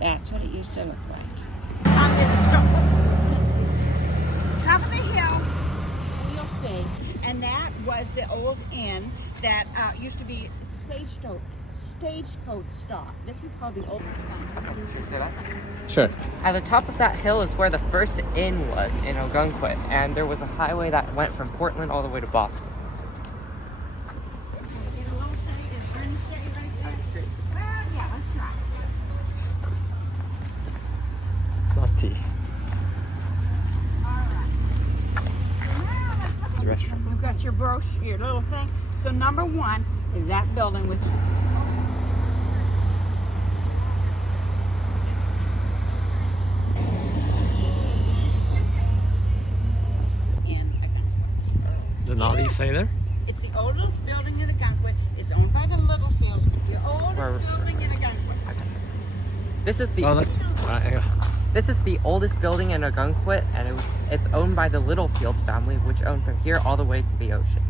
That's what it used to look like. Near the top of the hill, you'll see, and that was the old inn that used to be stagecoach stop. This was called the old inn. Can you say that? Sure. At the top of that hill is where the first inn was in Ogunquit, and there was a highway that went from Portland all the way to Boston. Naughty. It's a restaurant. You've got your brochure, your little thing. So number one is that building with. The naughty say there? It's the oldest building in Ogunquit. It's owned by the Littlefields. The oldest building in Ogunquit. This is the hang on. This is the oldest building in Ogunquit, and it's owned by the Littlefields family, which owned from here all the way to the ocean.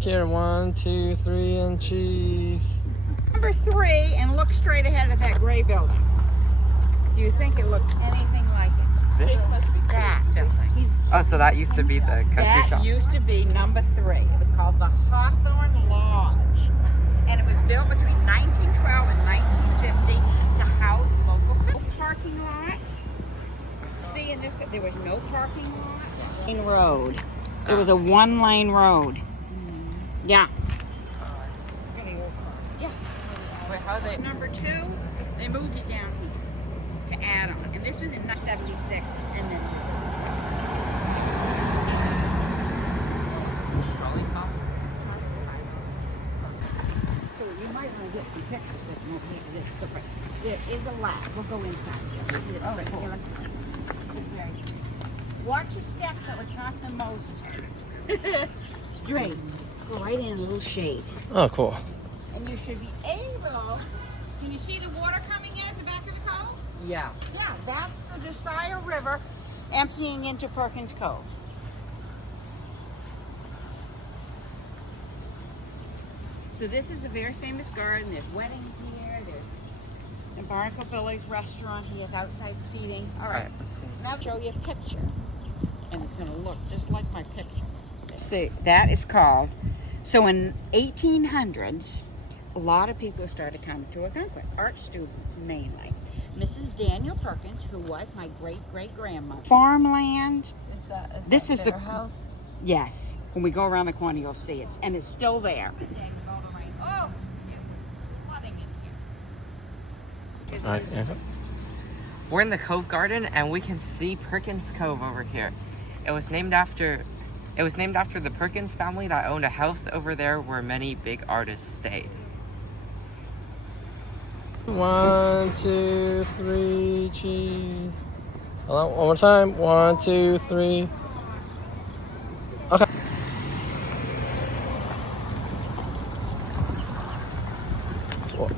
Here, 1, 2, 3, and cheese. Number 3, and look straight ahead at that gray building. Do you think it looks anything like it? This? That building. Oh, so that used to be the country That shop. used to be number 3. It was called the Hawthorne Lodge. And it was built between 1912 and 1950 to house local parking lot. See, in this, there was no parking lot. Main road. It was a 1-lane road. Yeah. Yeah. Wait, how they? Number 2, they moved it down here to add on. And this was in 1976. And then this. Trolley cost? So you might want to get some pictures with them over here. This. So there is a lab. We'll go inside here. Oh, cool. Watch your steps that would talk the most. Straight. Go right in a little shade. Oh, cool. And you should be able. Can you see the water coming in at the back of the cove? Yeah. Yeah, that's the Josiah River emptying into Perkins Cove. So this is a very famous garden. There's weddings here. There's the Barnacle Billy's restaurant. He has outside seating. All right. Let's see. Now I'll show you a picture. And it's going to look just like my picture. That is called. So in 1800s, a lot of people started coming to Ogunquit. Art students mainly. Mrs. Daniel Perkins, who was my great-great-grandmother. Farmland. This is the house. Yes. When we go around the corner, you'll see it. And it's still there. Oh, it was flooding in here. All right. Yeah. We're in the Cove Garden, and we can see Perkins Cove over here. It was named after the Perkins family that owned a house over there where many big artists stayed. 1, 2, 3, cheese. Hold on, one more time. 1, 2, 3. Okay. Whoa.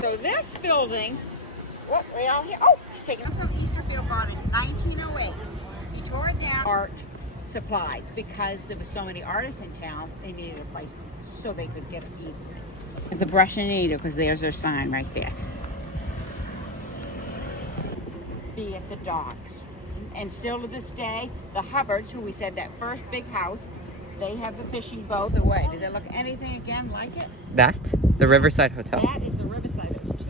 So this building, way out here. Oh, it's taken until Easterfield bought it in 1908. He tore it down. Art supplies, because there were so many artists in town, they needed a place so they could get it easily. There's the brush and needle, because there's their sign right there. Be at the docks. And still to this day, the Hubbards, who we said that first big house, they have the fishing boats away. Does it look anything again like it? That? The Riverside Hotel. That is the Riverside. It's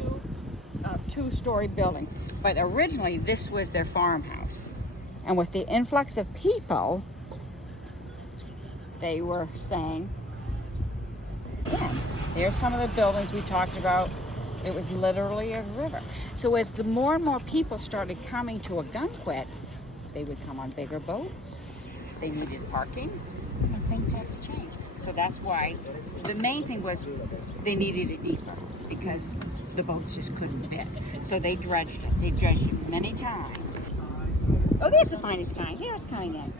two-story buildings. But originally, this was their farmhouse. And with the influx of people, they were saying, again, there's some of the buildings we talked about. It was literally a river. So as the more and more people started coming to Ogunquit, they would come on bigger boats. They needed parking, and things had to change. So that's why the main thing was they needed it deeper, because the boats just couldn't fit. So they dredged it. They dredged it many times. Oh, there's the finest kind. Here it's coming in.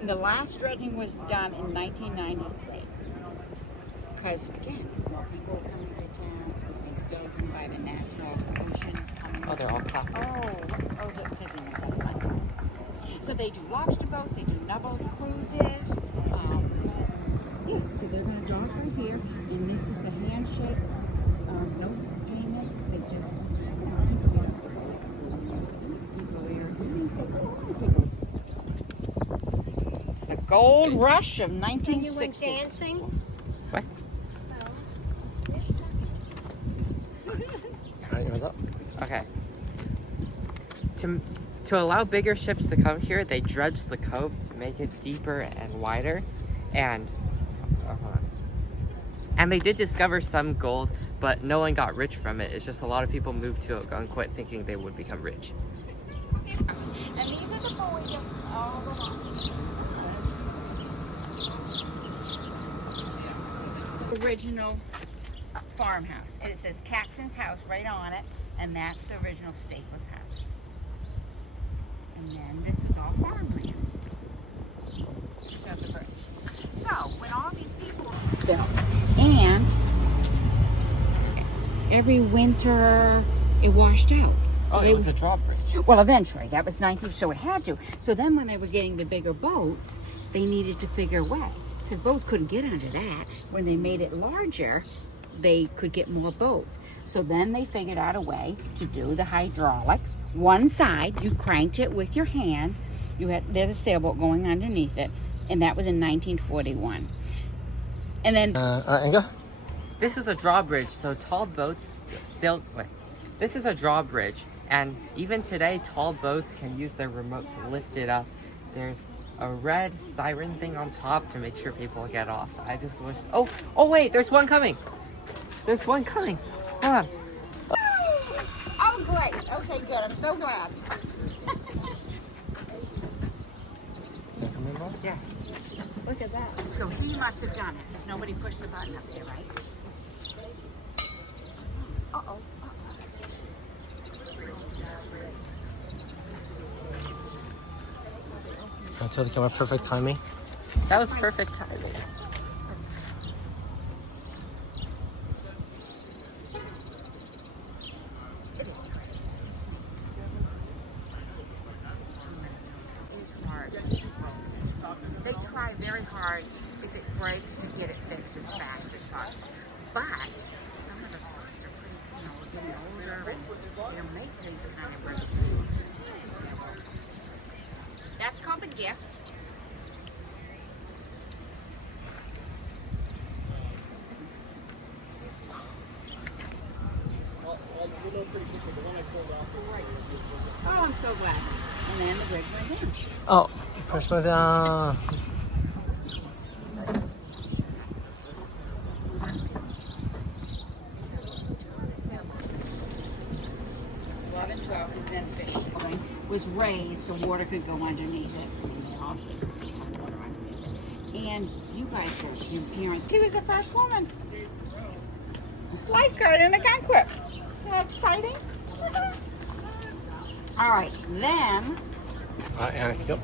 And the last dredging was done in 1993. Because, again, more people were coming to town. It was being filled in by the natural ocean. Oh, they're all clapping. Oh, because in the fun. So they do lobster boats, they do nubble cruises. shape. No payments. They just It's the gold rush of 1960. You went dancing? What? Alright, what's up? Okay. To allow bigger ships to come here, they dredged the cove to make it deeper and wider, and they did discover some gold, but no one got rich from it. It's just a lot of people moved to Ogunquit thinking they would become rich. And these are the boys of all the original farmhouse. And it says Captain's House right on it, and that's the original Staples house. And then this was all farmland. Just over the bridge. So when all these people were built, and every winter it washed out. So It was a drawbridge. well, eventually, that was 19, so it had to. So then when they were getting the bigger boats, they needed to figure a way. Because boats couldn't get under that. When they made it larger, they could get more boats. So then they figured out a way to do the hydraulics. One side, you cranked it with your hand. There's a sailboat going underneath it. And that was in 1941. And then... Inga? This is a drawbridge, so tall boats This is a drawbridge, and even today, tall boats can use their remote to lift it up. There's a red siren thing on top to make sure people get off. I just wish... Oh wait, there's one coming! There's one coming! Hold on. Oh, great. Okay, good. I'm so glad. Yeah. Look at that. So he must have done it, because nobody pushed the button up there, right? Uh-oh. I told the camera perfect timing. That was perfect timing. It is pretty. It's hard. It's broken. They try very hard if it breaks to get it fixed as fast as possible. But some of the parts are pretty, getting older and they don't make these kind of bridges anymore. That's called the gift. Oh, I'm so glad. And then the bridge went down. Oh, first one down. Was raised so water could go underneath it. And you guys were your parents. She was the first woman lifeguard in Ogunquit. Isn't that exciting? All right, then. Yep.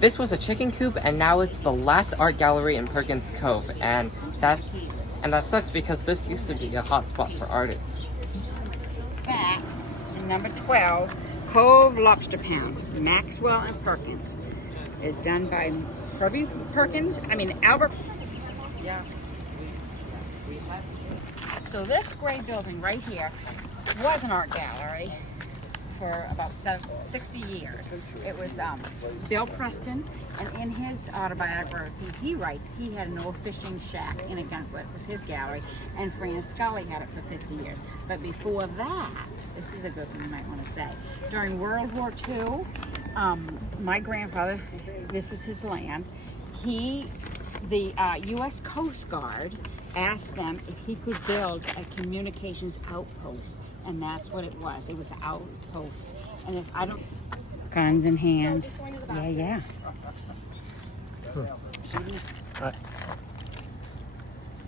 This was a chicken coop, and now it's the last art gallery in Perkins Cove, and that sucks because this used to be a hot spot for artists. Back in number 12, Cove Lobster Pound, Maxwell and Perkins, is done by Albert. Yeah. So this gray building right here was an art gallery for about 60 years. It was Bill Preston, and in his autobiography, he writes he had an old fishing shack in Ogunquit. It was his gallery, and Fran Scully had it for 50 years. But before that, this is a good thing you might want to say, during World War II, my grandfather, this was his land, the U.S. Coast Guard asked them if he could build a communications outpost, and that's what it was. It was an outpost. And if I don't... Guns in hand. Yeah. Alright.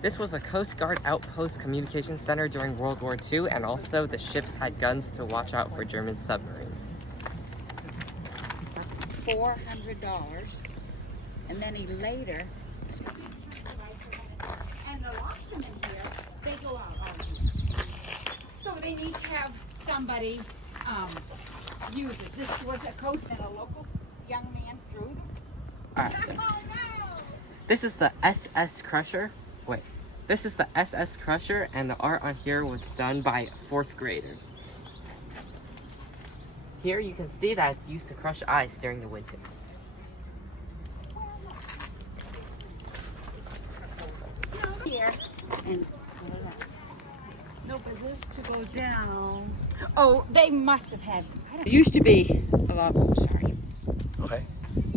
This was a Coast Guard outpost communication center during World War II, and also the ships had guns to watch out for German submarines. $400, and then he later... And the lobstermen here, they go out on here. So they need to have somebody use this. This was a coast, and a local young man drew them. Alright. This is the SS Crusher. Wait. This is the SS Crusher, and the art on here was done by 4th graders. Here you can see that it's used to crush ice during the winters. Here and No, but this to go down. oh, they must have had. It used to be a lot. Sorry. Okay.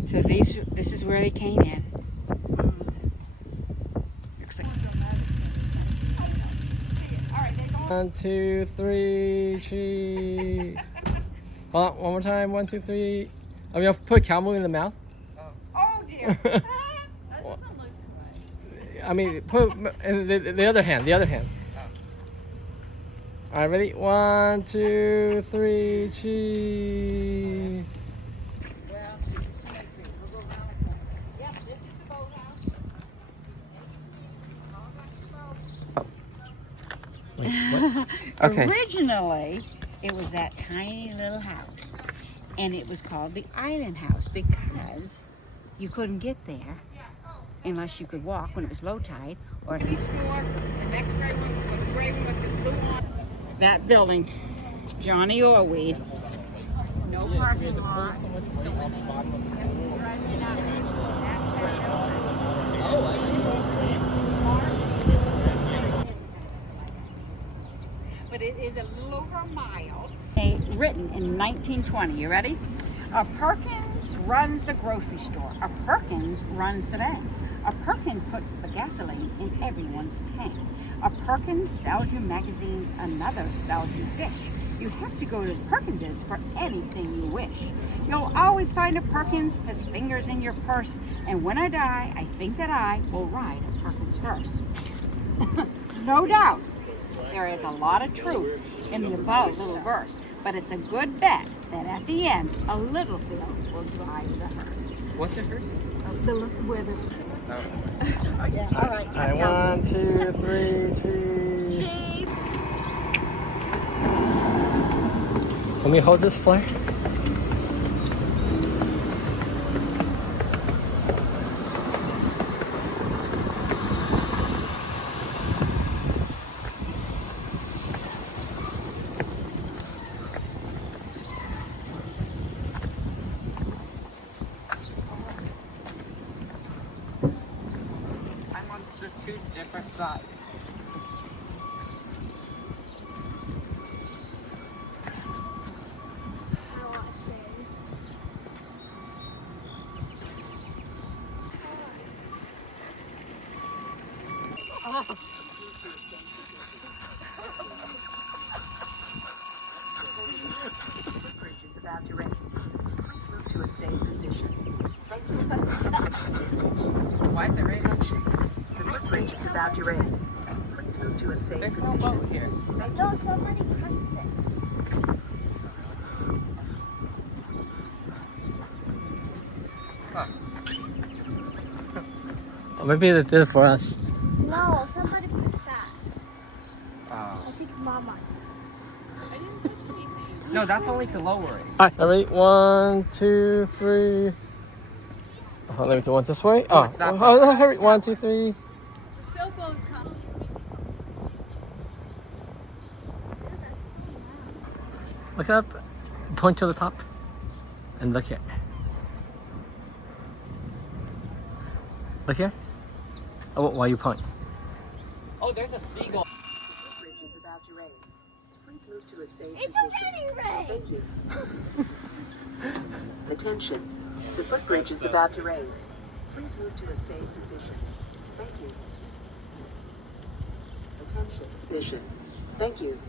So this is where they came in. Looks like. 1, 2, 3, cheese. Hold on, one more time. 1, 2, 3. Oh, you have to put cow moo in the mouth? Oh dear. That doesn't look right. I mean, put in the other hand. The other hand. All right, ready? 1, 2, 3, cheese. Yep, this is the boathouse. Wait, what? Okay. Originally, it was that tiny little house, and it was called the Island House because you couldn't get there unless you could walk when it was low tide. Or the store, the next gray one, the gray one with the blue on. That building, Johnny Orweed. No parking lot. So when they drive you down, that's that building. But it is a little over a mile. Written in 1920. You ready? A Perkins runs the grocery store. A Perkins runs the bank. A Perkins puts the gasoline in everyone's tank. A Perkins sells you magazines. Another sells you fish. You have to go to Perkins's for anything you wish. You'll always find a Perkins, his fingers in your purse. And when I die, I think that I will ride a Perkins hearse. No doubt. There is a lot of truth in the above little verse, but it's a good bet that at the end, a little field will drive the hearse. What's a hearse? Where the Oh. yeah, all right. All right, 1, 2, 3, cheese. Cheese. Let me hold this flare. I'm on the 2 different sides. Bridge is about to raise. Please move to a safe position. Thank you. Why is it raining? The footbridge is about to raise. Please move to a safe There's no position. boat here. No, somebody pressed it. Huh. Oh, maybe they did it for us. No, somebody pressed that. Oh. I think Mama. No, that's only to lower it. All right, ready? 1, 2, 3. Oh, let me do one this way. Oh, it's that oh, hurry. 1, 2, 3. The sailboat's coming. Look up. Point to the top. And look here. Look here. Oh, why you point? Oh, there's a seagull. The footbridge is about to raise. Please move to a safe It's position. already raised. Thank you. Attention. The footbridge is about to raise. Please move to a safe position. Thank you. Attention. Position. Thank you.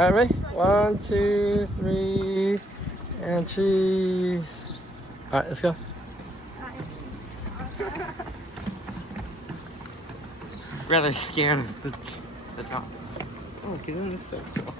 All right, ready? 1, 2, 3, and cheese. All right, let's go. Rather scared of the drop. Oh, isn't this so cool?